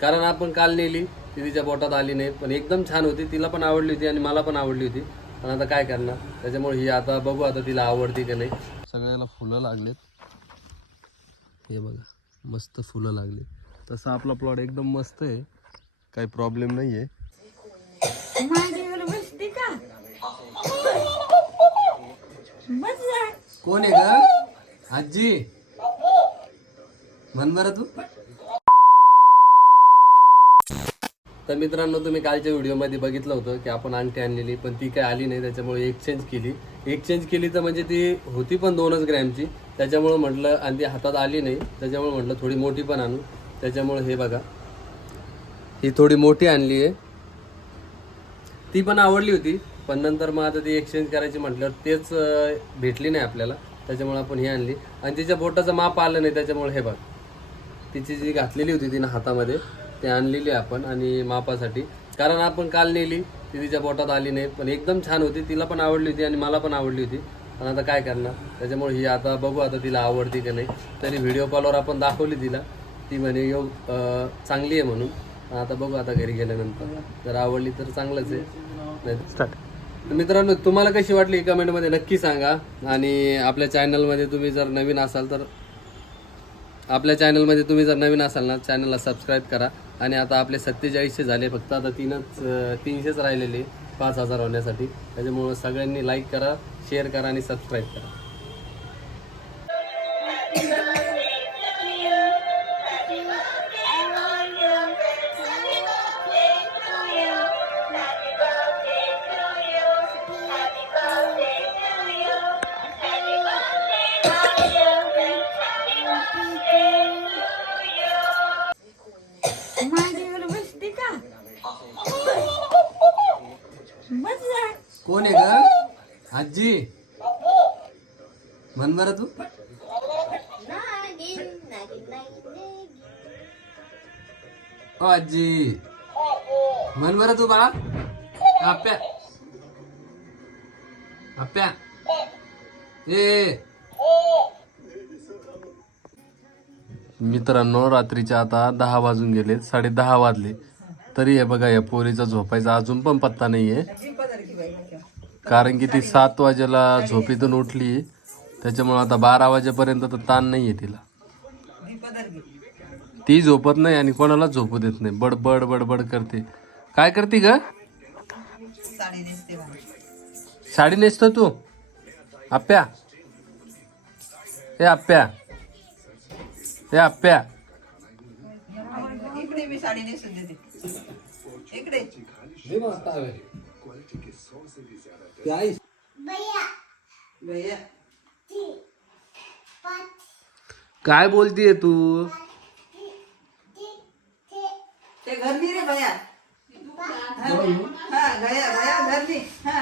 कारण आपण काल नेली ती तिच्या पोटात आली नाही. पण एकदम छान होती. तिला पण आवडली होती आणि मला पण आवडली होती. पण आता काय करणार? त्याच्यामुळे ही आता बघू आता तिला आवडती का नाही. सगळ्याला फुलं लागलेत. हे बघा मस्त फुलं लागली तसं आपला प्लॉट एकदम मस्त आहे. काही प्रॉब्लेम नाही आहे माझ्यावर बसते का? बस जा. कोण आहे का आजी. म्हण बरं तू. तर मित्रांनो तुम्ही कालच्या व्हिडिओमध्ये बघितलं होतं की आपण अंगठी आणलेली पण ती काय आली नाही त्याच्यामुळे एक्सचेंज केली. एक्सचेंज केली तर म्हणजे ती होती पण दोनच ग्रॅमची. त्याच्यामुळं म्हटलं आणि ती हातात आली नाही. त्याच्यामुळे म्हटलं थोडी मोठी पण आणू. त्याच्यामुळे हे बघा. ही थोडी मोठी आणली आहे. ती पण आवडली होती पण नंतर मग आता ती एक्सचेंज करायची म्हटल्यावर तेच भेटली नाही आपल्याला. त्याच्यामुळे आपण ही आणली. आणि तिच्या बोटाचं माप आलं नाही त्याच्यामुळे हे बघ. तिची जी घातलेली होती तिनं हातामध्ये ते आणलेली आपण आणि मापासाठी. कारण आपण काल नेली ती तिच्या बोटात आली नाही. पण एकदम छान होती. तिला पण आवडली होती आणि मला पण आवडली होती. पण आता काय करणार? त्याच्यामुळे ही आता बघू आता तिला आवडती का नाही. तरी व्हिडिओ कॉलवर आपण दाखवली तिला. ती म्हणे योग चांगली आहे म्हणून. आता बघू आता घरी गेल्यानंतर. जर आवडली तर चांगलंच आहे. नाही तर मित्रांनो तुम्हाला कशी वाटली कमेंटमध्ये नक्की सांगा. आणि आपल्या चॅनलमध्ये तुम्ही जर नवीन असाल तर आपल्या चॅनलमध्ये तुम्ही जर नवीन असाल ना चॅनलला सबस्क्राईब करा. आणि आता आपले सत्तेचाळीसशे झाले फक्त आता तीनच तीनशेच राहिलेले पाच हजार होण्यासाठी. त्याच्यामुळं सगळ्यांनी लाईक करा शेअर करा आणि सबस्क्राईब करा. कोण आहे का आजी. म्हण बरं तू. ओ आजी. म्हण बरं तू बाळा. आप्या. आप्या. ए. मित्रांनो रात्रीच्या आता दहा वाजून गेले साडे दहा वाजले. तरी हे बघा या पोरीचा झोपायचा अजून पण पत्ता नाही आहे कारण की ती सात वाजेला झोपेतून उठली त्याच्यामुळे आता बारा वाजेपर्यंत तर ताण नाही आहे तिला. ती झोपत नाही आणि कोणाला झोपू देत नाही. बडबड बडबड करते. काय करते ग? साडी नेसतो तू. आप्या. ए आप्या. ए आप्या. इकडे मी साडी नेसून देते. इकडे. भैया। काय बोलतीये तू? ते घर नाही रे भैया। हा गया गया घर नाही हा.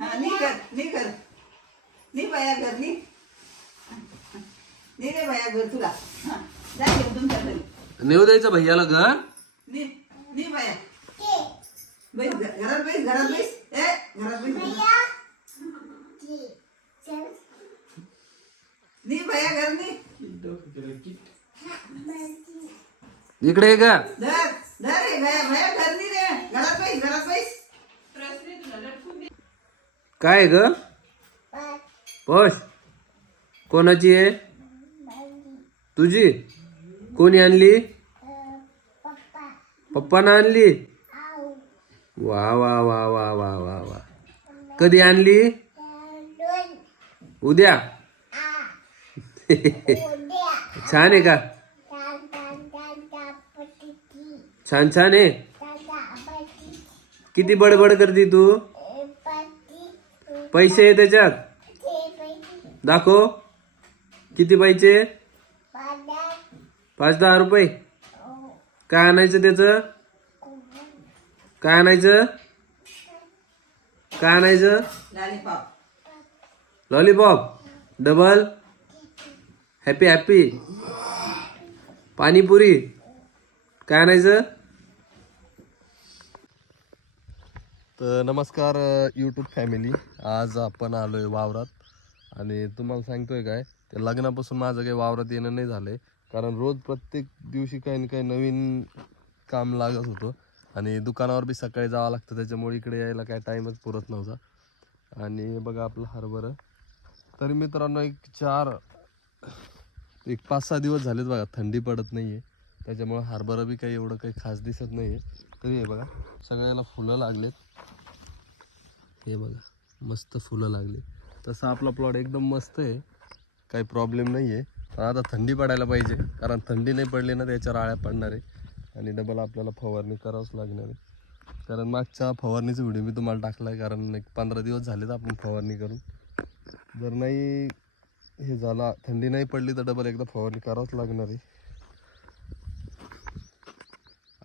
हा नी कर नी कर. नी भैया घर नी नी रे भैया घर तुला. हा जा घेऊन तुमच्या घरी. नेऊ द्यायचं भैयाला ग नी नी भैया. बैस घ- घरात बैस घरात बैस. ए घरात बैस. नी भैया घर नी. इकडे ये ग. धर धर रे भैया भैया घर नी रे. घरात बैस घरात बैस. काय आहे ग? पश कोणाची आहे? तुझी. कोणी आणली? पप्पानं आणली? वा वा वा वा वा वा वा. कधी आणली? उद्या. छान आहे का? छान छान आहे. किती बडबड करते तू? पैसे आहे त्याच्यात? दाखव. किती पाहिजे पाच दहा रुपये. काय आणायचं त्याचं? काय आणायचं? काय आणायचं? Lollipop. Lollipop. Double. Happy happy. Panipuri. काय आणायचं? तर नमस्कार यूट्यूब फॅमिली आज आपण आलोय वावरात. आणि तुम्हाला सांगतोय काय? ते लग्नापासून माझं काही वावरात येणं नाही झालंय. कारण रोज प्रत्येक दिवशी काही ना काही नवीन काम लागत होतं. आणि दुकानावर बी सकाळी जावं लागतं त्याच्यामुळे इकडे यायला काय टाईमच पुरत नव्हता. आणि बघा आपलं हरभरं. तरी मित्रांनो एक चार एक पाच सहा दिवस झालेत बघा थंडी पडत नाही आहे त्याच्यामुळं हरभरा बी काही एवढं काही खास दिसत नाही आहे तरी हे बघा सगळ्याला फुलं लागलेत. हे बघा मस्त फुलं लागली. तसं आपला प्लॉट एकदम मस्त आहे. काही प्रॉब्लेम नाही आहे पण आता थंडी पडायला पाहिजे. कारण थंडी नाही पडली ना त्याच्यावर आळ्या पडणार आहे. आणि डबल आपल्याला फवारणी करावंच लागणार आहे. कारण मागच्या फवारणीचा व्हिडिओ मी तुम्हाला टाकला आहे कारण एक पंधरा दिवस झालेत आपण फवारणी करून. जर नाही हे झाला थंडी नाही पडली तर डबल एकदा फवारणी करावंच लागणार आहे.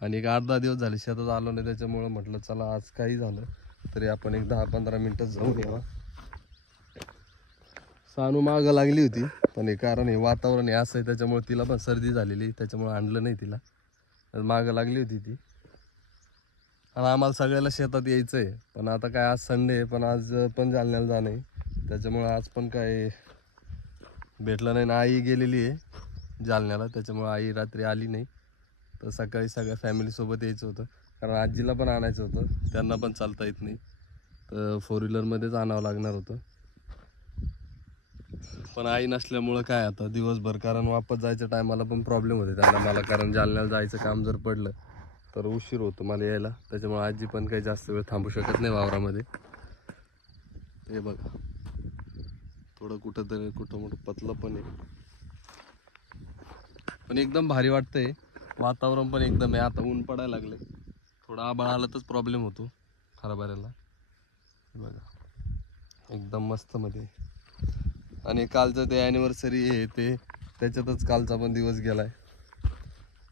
आणि एक आठ दहा दिवस झाले शेतात आलो नाही त्याच्यामुळं म्हटलं चला आज काही झालं तरी आपण एक दहा पंधरा मिनटं जाऊन घ्यावा सानू मागं लागली होती पण हे कारण हे वातावरण हे असं आहे त्याच्यामुळे तिला पण सर्दी झालेली त्याच्यामुळे आणलं नाही तिला. मागं लागली होती ती. आणि आम्हाला सगळ्याला शेतात यायचं आहे पण आता काय आज संडे आहे पण आज पण जालन्याला जाणं आहे त्याच्यामुळं आज पण काय भेटलं नाही. ना आई गेलेली आहे जालन्याला त्याच्यामुळं आई रात्री आली नाही. तर सकाळी सगळ्या फॅमिलीसोबत यायचं होतं. कारण आजीला पण आणायचं होतं. त्यांना पण चालता येत नाही. तर फोर व्हीलरमध्येच आणावं लागणार होतं. पण आई नसल्यामुळं काय आता? दिवसभर कारण वापस जायच्या टायमाला पण प्रॉब्लेम होते त्यांना मला. कारण जालन्याला जायचं काम जर पडलं तर उशीर होतो मला यायला. त्याच्यामुळे आजी पण काही जास्त वेळ थांबू शकत नाही वावरामध्ये. हे बघा. थोडं कुठं तरी कुठं मोठं पतलं पण आहे. पण एकदम भारी वाटतंय. वातावरण पण एकदम आहे. आता ऊन पडायला लागले थोडा आबाळ आला तरच प्रॉब्लेम होतो हरभऱ्याला हे बघा. एकदम मस्त मध्ये. आणि कालचं ते ॲनिव्हर्सरी आहे ते त्याच्यातच कालचा पण दिवस गेलाय.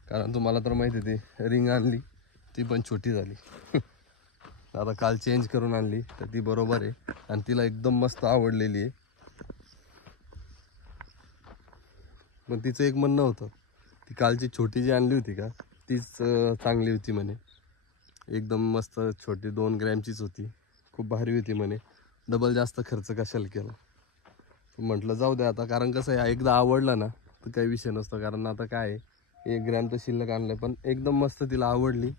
कारण तुम्हाला तर माहिती आहे ती रिंग आणली ती पण छोटी झाली. आता काल चेंज करून आणली तर ती बरोबर आहे. आणि तिला एकदम मस्त आवडलेली आहे. पण तिचं एक म्हणणं होतं ती कालची छोटी जी आणली होती का तीच चांगली होती म्हणे. एकदम मस्त छोटी दोन ग्रॅमचीच होती. खूप भारी होती म्हणे. डबल जास्त खर्च कशाला केला? म्हटलं जाऊ दे आता कारण कसं आहे एकदा आवडलं ना तर काही विषय नसतो कारण आता काय आहे, एक ग्रॅम तर शिल्लक आणलं पण एकदम मस्त तिला आवडली.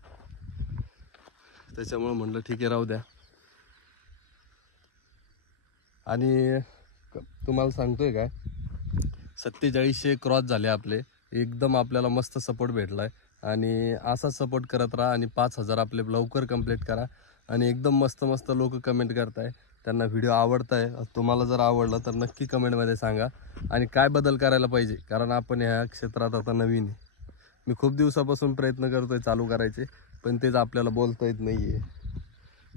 त्याच्यामुळं म्हटलं ठीक आहे राहू द्या. आणि तुम्हाला सांगतोय काय सत्तेचाळीसशे क्रॉस झाले आपले एकदम आपल्याला मस्त सपोर्ट भेटला आहे आणि असाच सपोर्ट करत राहा आणि पाच हजार आपले लवकर कंप्लीट करा. आणि एकदम मस्त मस्त लोक कमेंट करताय. त्यांना व्हिडिओ आवडताय तुम्हाला जर आवडला तर नक्की कमेंटमध्ये सांगा. आणि काय बदल करायला पाहिजे? कारण आपण ह्या क्षेत्रात आता नवीन आहे. मी खूप दिवसापासून प्रयत्न करतोय चालू करायचे पण तेच आपल्याला बोलता येत नाही आहे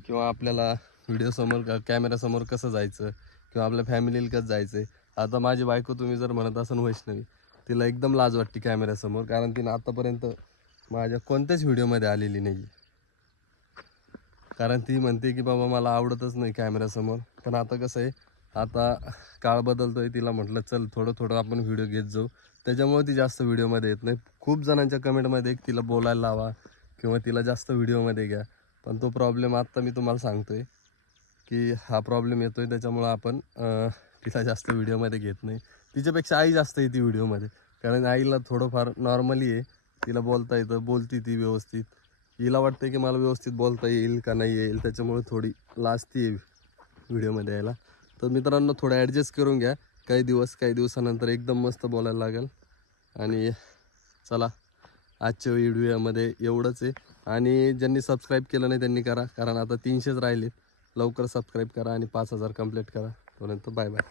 किंवा आपल्याला व्हिडिओसमोर का कॅमेऱ्यासमोर कसं जायचं? किंवा आपल्या फॅमिलीला कसं जायचं आहे आता माझी बायको तुम्ही जर म्हणत असाल वैष्णवी तिला एकदम लाज वाटते कॅमेऱ्यासमोर कारण तिनं आतापर्यंत माझ्या कोणत्याच व्हिडिओमध्ये आलेली नाही कारण ती म्हणते की बाबा मला आवडतच नाही कॅमेऱ्यासमोर. पण आता कसं आहे आता काळ बदलतोय तिला म्हटलं चल थोडं थोडं आपण व्हिडिओ घेत जाऊ. त्याच्यामुळे ती जास्त व्हिडिओमध्ये येत नाही. खूप जणांच्या कमेंटमध्ये तिला बोलायला लावा किंवा तिला जास्त व्हिडिओमध्ये घ्या. पण तो प्रॉब्लेम आत्ता मी तुम्हाला सांगतोय की हा प्रॉब्लेम येतो आहे त्याच्यामुळं आपण तिला जास्त व्हिडिओमध्ये घेत नाही. तिच्यापेक्षा आई जास्त येते व्हिडिओमध्ये कारण आईला थोडंफार नॉर्मली आहे तिला बोलता येतं बोलती ती व्यवस्थित. हिला वाटतं की मला व्यवस्थित बोलता येईल का नाही येईल त्याच्यामुळे थोडी लाजती आहे व्हिडिओमध्ये यायला. तर मित्रांनो थोडं ॲडजस्ट करून घ्या. काही दिवस काही दिवसानंतर एकदम मस्त बोलायला लागेल. आणि चला आजच्या व्हिडिओमध्ये एवढंच आहे. आणि ज्यांनी सबस्क्राईब केलं नाही त्यांनी करा कारण आता तीनशेच राहिलेत. लवकर सबस्क्राईब करा आणि पाच हजार कंप्लीट करा. तोपर्यंत बाय बाय